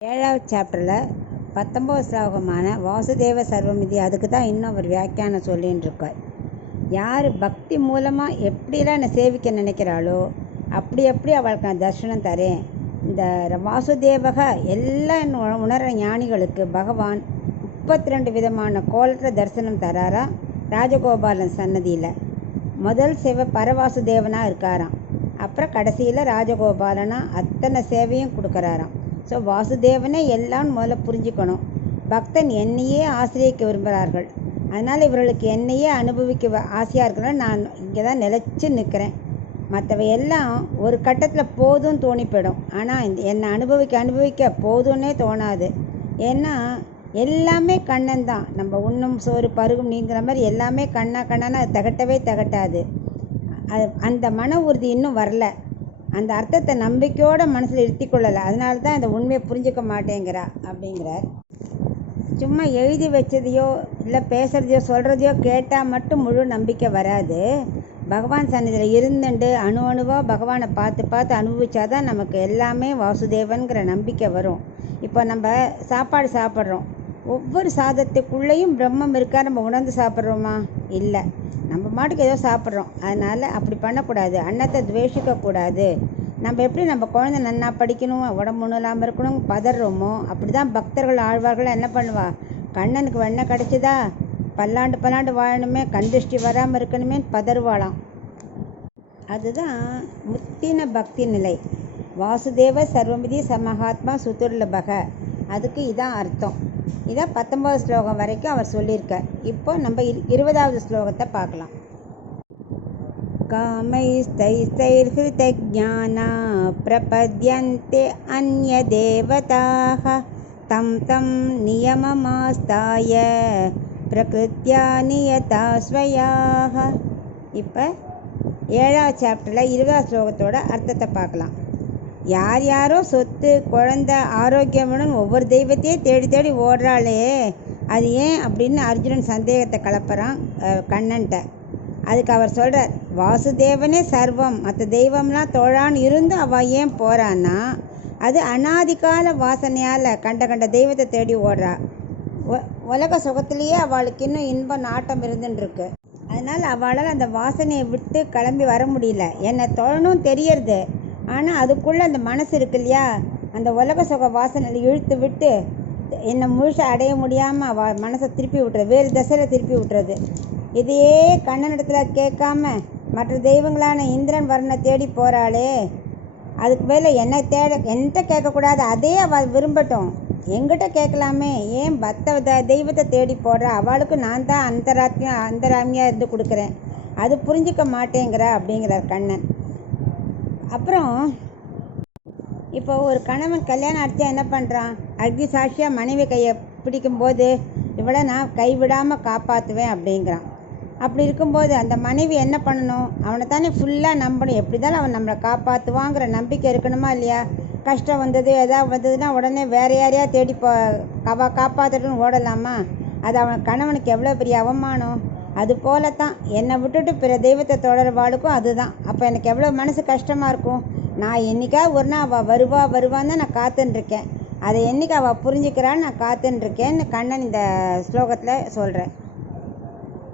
ஏழாவது சாப்டரில் 19 ஸ்லோகமான வாசுதேவ சர்வமிதி, அதுக்கு தான் இன்னும் ஒரு வியாக்கியானம் சொல்லின்னு இருக்கார். யார் பக்தி மூலமாக எப்படிலாம் என்னை சேவிக்க நினைக்கிறாளோ அப்படி அவளுக்கு நான் தர்ஷனம் தரேன். இந்த வாசுதேவக எல்லாம் உணர்கிற ஞானிகளுக்கு பகவான் 32 விதமான கோலத்தில் தரிசனம் தராராம் ராஜகோபாலன் சன்னதியில். முதல் சேவை பரவாசுதேவனாக இருக்காராம், அப்புறம் கடைசியில் ராஜகோபாலனாக அத்தனை சேவையும் கொடுக்குறாராம். ஸோ வாசுதேவனே எல்லாம் முதல்ல புரிஞ்சுக்கணும். பக்தன் என்னையே ஆசிரியக்க விரும்புகிறார்கள், அதனால் இவர்களுக்கு என்னையே அனுபவிக்க ஆசையாக இருக்கிறனால நான் இங்கே தான் நிலச்சி நிற்கிறேன். மற்றவை எல்லாம் ஒரு கட்டத்தில் போதும் தோணி போயிடும், ஆனால் என்னை அனுபவிக்க போதும்னே தோணாது. ஏன்னா எல்லாமே கண்ணன் தான். நம்ம உண்ணும் சோறு பருகும் நீங்கிற மாதிரி எல்லாமே கண்ணான்னு அது திகட்டாது. அந்த மன உறுதி இன்னும் வரல, அந்த அர்த்தத்தை நம்பிக்கையோட மனசில் இருத்தி கொள்ளலை. அதனால தான் அந்த உண்மையை புரிஞ்சிக்க மாட்டேங்கிறா அப்படிங்கிறார். சும்மா எழுதி வச்சதையோ இல்லை பேசுகிறதையோ சொல்கிறதையோ கேட்டால் மட்டும் முழு நம்பிக்கை வராது. பகவான் சன்னதியில் இருந்துட்டு அணுவாக பகவானை பார்த்து அனுபவிச்சாதான் நமக்கு எல்லாமே வாசுதேவன்கிற நம்பிக்கை வரும். இப்போ நம்ம சாப்பாடு சாப்பிட்றோம், ஒவ்வொரு சாதத்துக்குள்ளேயும் பிரம்மம் இருக்கா நம்ம உணர்ந்து சாப்பிட்றோமா? இல்லை, நம்ம மாட்டுக்கு ஏதோ சாப்பிட்றோம். அதனால் அப்படி பண்ணக்கூடாது, அன்னத்தை துவேஷிக்கக்கூடாது. நம்ம எப்படி நம்ம குழந்தை நன்னா படிக்கணும், உடம்பு ஒன்றும் இல்லாமல் இருக்கணும் பதறோமோ, அப்படி தான் பக்தர்கள் ஆழ்வார்கள் என்ன பண்ணுவா, கண்ணனுக்கு வெண்ணெய் கிடச்சிதா பல்லாண்டு வாழணுமே, கண்டிஷ்டி வராமல் இருக்கணுமே பதறுவாளாம். அதுதான் முத்தின பக்தி நிலை. வாசுதேவ சர்வமிதி சமஹாத்மா சுதுர்லபக, அதுக்கு இதான் அர்த்தம். இதான் 19 ஸ்லோகம் வரைக்கும் அவர் சொல்லியிருக்கார். இப்போ நம்ம 20வது ஸ்லோகத்தை பார்க்கலாம். காமைஸ்தைஸ்தைர்ஹ்ருதஜ்ஞானா பிரபத்யந்தே அன்ய தேவதாஹ தம் தம் நியமமாஸ்தாய பிரகிருத்யா நியதா ஸ்வயாஹ. இப்போ 7வது சாப்டரில் 20வது ஸ்லோகத்தோட அர்த்தத்தை பார்க்கலாம். யார் யாரோ சொத்து குழந்தை ஆரோக்கியமுடன் ஒவ்வொரு தெய்வத்தையே தேடி ஓடுறாளே, அது ஏன் அப்படின்னு அர்ஜுனன் சந்தேகத்தை கலப்புறான் கண்ணன்ட்ட. அதுக்கு அவர் சொல்கிறார், வாசுதேவனே சர்வம், மற்ற தெய்வம்லாம் தோழான்னு இருந்து அவள் ஏன் போகிறான்னா, அது அனாதிகால வாசனையால் கண்ட தெய்வத்தை தேடி ஓடுறா. உலக சுகத்திலேயே அவளுக்கு இன்னும் இன்ப நாட்டம் இருந்துருக்கு. அதனால் அவளால் அந்த வாசனையை விட்டு கிளம்பி வர முடியல. என்னை தொழணும் தெரியறது, ஆனால் அதுக்குள்ளே அந்த மனசு இருக்கு இல்லையா, அந்த உலக சுக வாசனையில் இழுத்து விட்டு என்னை முழுசாக அடைய முடியாமல் அவள் மனசை திருப்பி விட்டுறது, வேறு திசையில் திருப்பி விட்டுறது. இதையே கண்ணனிடத்தில் கேட்காம மற்ற தெய்வங்களான இந்திரன் வர்ணனை தேடி போகிறாளே, அதுக்கு மேலே என்கிட்ட கேட்கக்கூடாது, அதே அவள் விரும்பட்டும், எங்கிட்ட கேட்கலாமே, ஏன் தெய்வத்தை தேடி போடுறா, அவளுக்கு நான் தான் அந்தராமியாக இருந்து கொடுக்குறேன், அது புரிஞ்சிக்க மாட்டேங்கிறா அப்படிங்கிறார் கண்ணன். அப்புறம் இப்போ ஒரு கணவன் கல்யாணம் அடித்தா என்ன பண்ணுறான், அக்னி சாட்சியாக மனைவி கையை பிடிக்கும்போது இவளை நான் கைவிடாமல் காப்பாற்றுவேன் அப்படிங்கிறான். அப்படி இருக்கும்போது அந்த மனைவி என்ன பண்ணணும், அவனை தானே ஃபுல்லாக நம்பணும். எப்படி தான் அவன் நம்மளை காப்பாற்றுவாங்கிற நம்பிக்கை இருக்கணுமா இல்லையா? கஷ்டம் வந்தது ஏதாவது வந்ததுன்னா உடனே வேறு யாரையா தேடி காப்பாற்றட்டுன்னு ஓடலாமா? அது அவன் கணவனுக்கு எவ்வளோ பெரிய அவமானம். அது போல தான் என்னை விட்டுட்டு பிற தெய்வத்தை தொடர்வாளுக்கும் அதுதான். அப்போ எனக்கு எவ்வளோ மனசு கஷ்டமாக இருக்கும். நான் என்றைக்காவது ஒரு நாள் அவள் வருவான்னு தான் நான் காத்துன்ருக்கேன். அதை என்றைக்கு அவள் புரிஞ்சுக்கிறான்னு நான் காத்துன்ருக்கேன்னு கண்ணன் இந்த ஸ்லோகத்தில் சொல்கிறேன்.